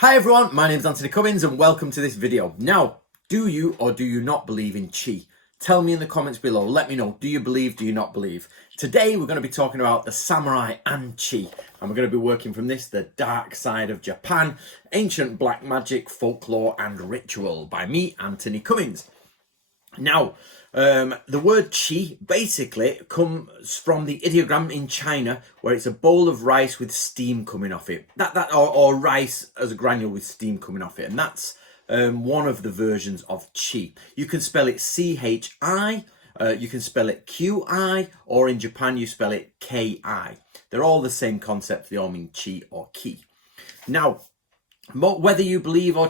Hi everyone, my name is Anthony Cummins and welcome to this video. Now, do you or do you not believe in Qi? Tell me in the comments below, let me know, do you believe, do you not believe? Today we're going to be talking about the samurai and Qi, and we're going to be working from this, The Dark Side of Japan, Ancient Black Magic, Folklore and Ritual by me, Anthony Cummins. Now, the word qi basically comes from the ideogram in China, where it's a bowl of rice with steam coming off it. Or rice as a granule with steam coming off it, and that's one of the versions of qi. You can spell it C-H-I, you can spell it Q-I, or in Japan you spell it K-I. They're all the same concept. They all mean qi or ki. Now, whether you believe in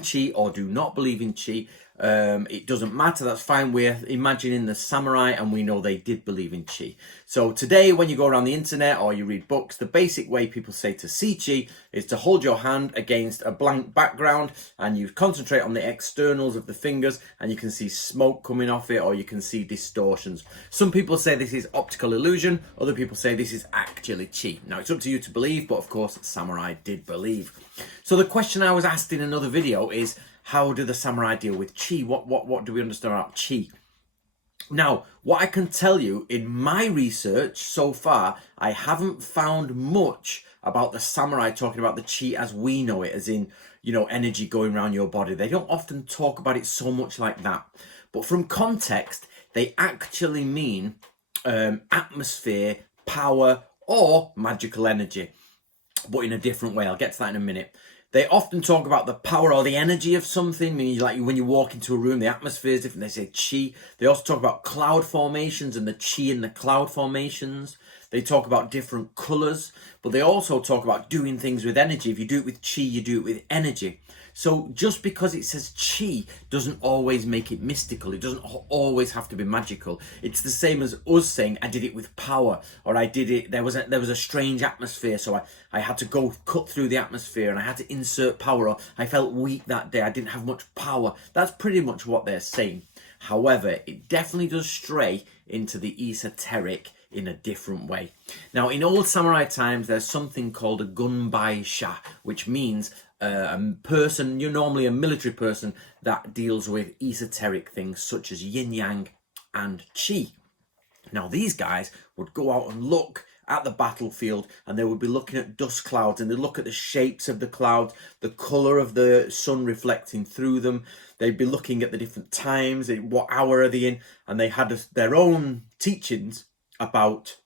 Qi or do not believe in Qi, it doesn't matter. That's fine. We're imagining the samurai and we know they did believe in Qi. So today when you go around the internet or you read books, the basic way people say to see Qi is to hold your hand against a blank background and you concentrate on the externals of the fingers and you can see smoke coming off it or you can see distortions. Some people say this is optical illusion. Other people say this is actually Qi. Now it's up to you to believe, but of course samurai did believe. So the question I was asked in another video is, how do the samurai deal with Qi? What do we understand about Qi? Now, what I can tell you in my research so far, I haven't found much about the samurai talking about the Qi as we know it, as in, you know, energy going around your body. They don't often talk about it so much like that. But from context, they actually mean atmosphere, power, or magical energy, but in a different way. I'll get to that in a minute. They often talk about the power or the energy of something, meaning like when you walk into a room, the atmosphere is different. They say Qi. They also talk about cloud formations and the Qi in the cloud formations. They talk about different colors, but they also talk about doing things with energy. If you do it with Qi, you do it with energy. So just because it says Qi doesn't always make it mystical. It doesn't always have to be magical. It's the same as us saying, I did it with power, or I did it, there was a strange atmosphere, so I had to go cut through the atmosphere and I had to insert power, or I felt weak that day, I didn't have much power. That's pretty much what they're saying. However, it definitely does stray into the esoteric in a different way. Now, in old samurai times, there's something called a gunbai sha, which means a person, you're normally a military person that deals with esoteric things such as yin yang and Qi. Now, these guys would go out and look at the battlefield and they would be looking at dust clouds and they'd look at the shapes of the clouds, the color of the sun reflecting through them. They'd be looking at the different times, what hour are they in, and they had their own teachings about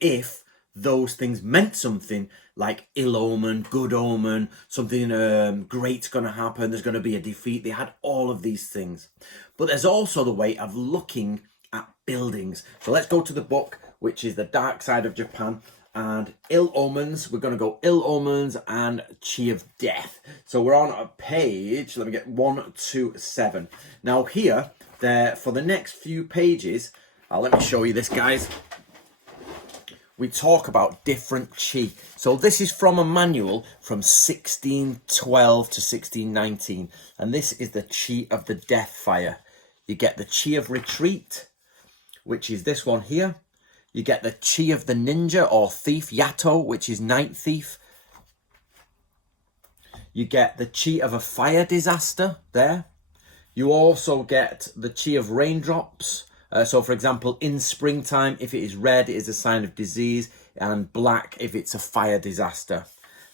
if those things meant something, like ill omen, good omen, something great's going to happen, there's going to be a defeat. They had all of these things. But there's also the way of looking at buildings. So let's go to the book, which is The Dark Side of Japan, and ill omens. We're going to go ill omens and Qi of death. So we're on a page, let me get 127. Now here, for the next few pages, let me show you this, guys. We talk about different Qi. So this is from a manual from 1612 to 1619. And this is the Qi of the Death Fire. You get the Qi of Retreat, which is this one here. You get the Qi of the Ninja or Thief, Yato, which is Night Thief. You get the Qi of a Fire Disaster there. You also get the Qi of Raindrops. So, for example, in springtime, if it is red, it is a sign of disease, and black if it's a fire disaster.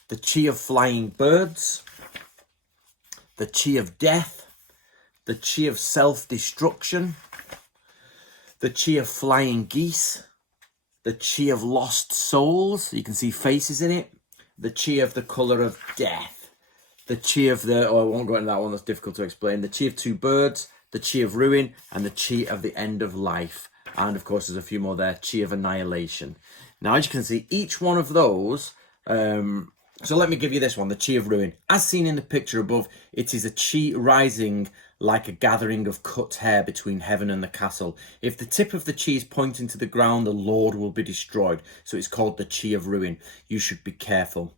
The Qi of Flying Birds, the Qi of Death, the Qi of Self-Destruction, the Qi of Flying Geese, the Qi of Lost Souls, you can see faces in it, the Qi of the Colour of Death, the Qi of I won't go into that one, that's difficult to explain, the Qi of Two Birds, the Qi of Ruin, and the Qi of the End of Life. And of course, there's a few more there, Qi of Annihilation. Now, as you can see, each one of those, so let me give you this one, the Qi of Ruin. As seen in the picture above, it is a Qi rising like a gathering of cut hair between heaven and the castle. If the tip of the Qi is pointing to the ground, the Lord will be destroyed. So it's called the Qi of Ruin. You should be careful.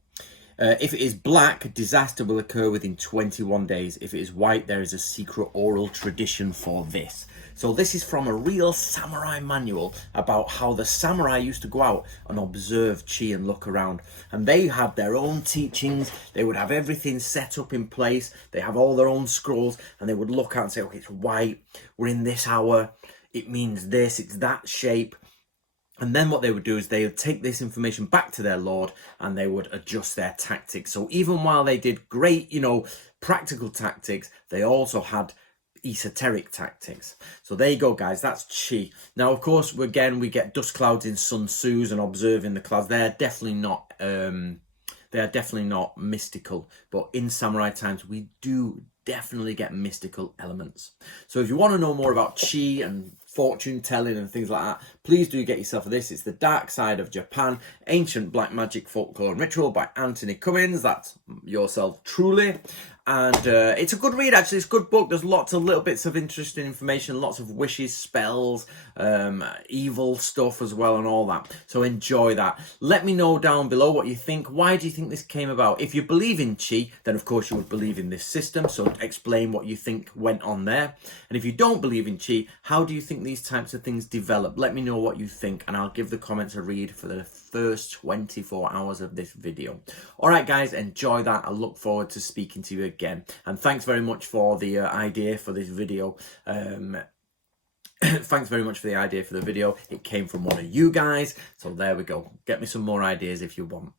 If it is black, disaster will occur within 21 days. If it is white, there is a secret oral tradition for this. So this is from a real samurai manual about how the samurai used to go out and observe chi and look around. And they have their own teachings. They would have everything set up in place. They have all their own scrolls, and they would look out and say, okay, it's white. We're in this hour. It means this. It's that shape. And then what they would do is they would take this information back to their lord and they would adjust their tactics. So even while they did great, practical tactics, they also had esoteric tactics. So there you go, guys. That's chi. Now, of course, again, we get dust clouds in Sun Tzu's and observing the clouds. They're definitely not mystical, but in samurai times we do definitely get mystical elements. So if you want to know more about chi and fortune telling and things like that, please do get yourself this. It's The Dark Side of Japan, Ancient Black Magic Folklore and Ritual by Anthony Cummins. That's yourself truly. And it's a good read, actually. It's a good book. There's lots of little bits of interesting information, lots of wishes, spells, evil stuff as well, and all that. So enjoy that. Let me know down below what you think. Why do you think this came about? If you believe in chi, then of course you would believe in this system. So explain what you think went on there. And if you don't believe in chi, how do you think these types of things develop? Let me know what you think, and I'll give the comments a read for the first 24 hours of this video. All right, guys, enjoy that. I look forward to speaking to you again, and thanks very much for the idea for this video. Thanks very much for the idea for the video. It came from one of you guys, so there we go. Get me some more ideas if you want.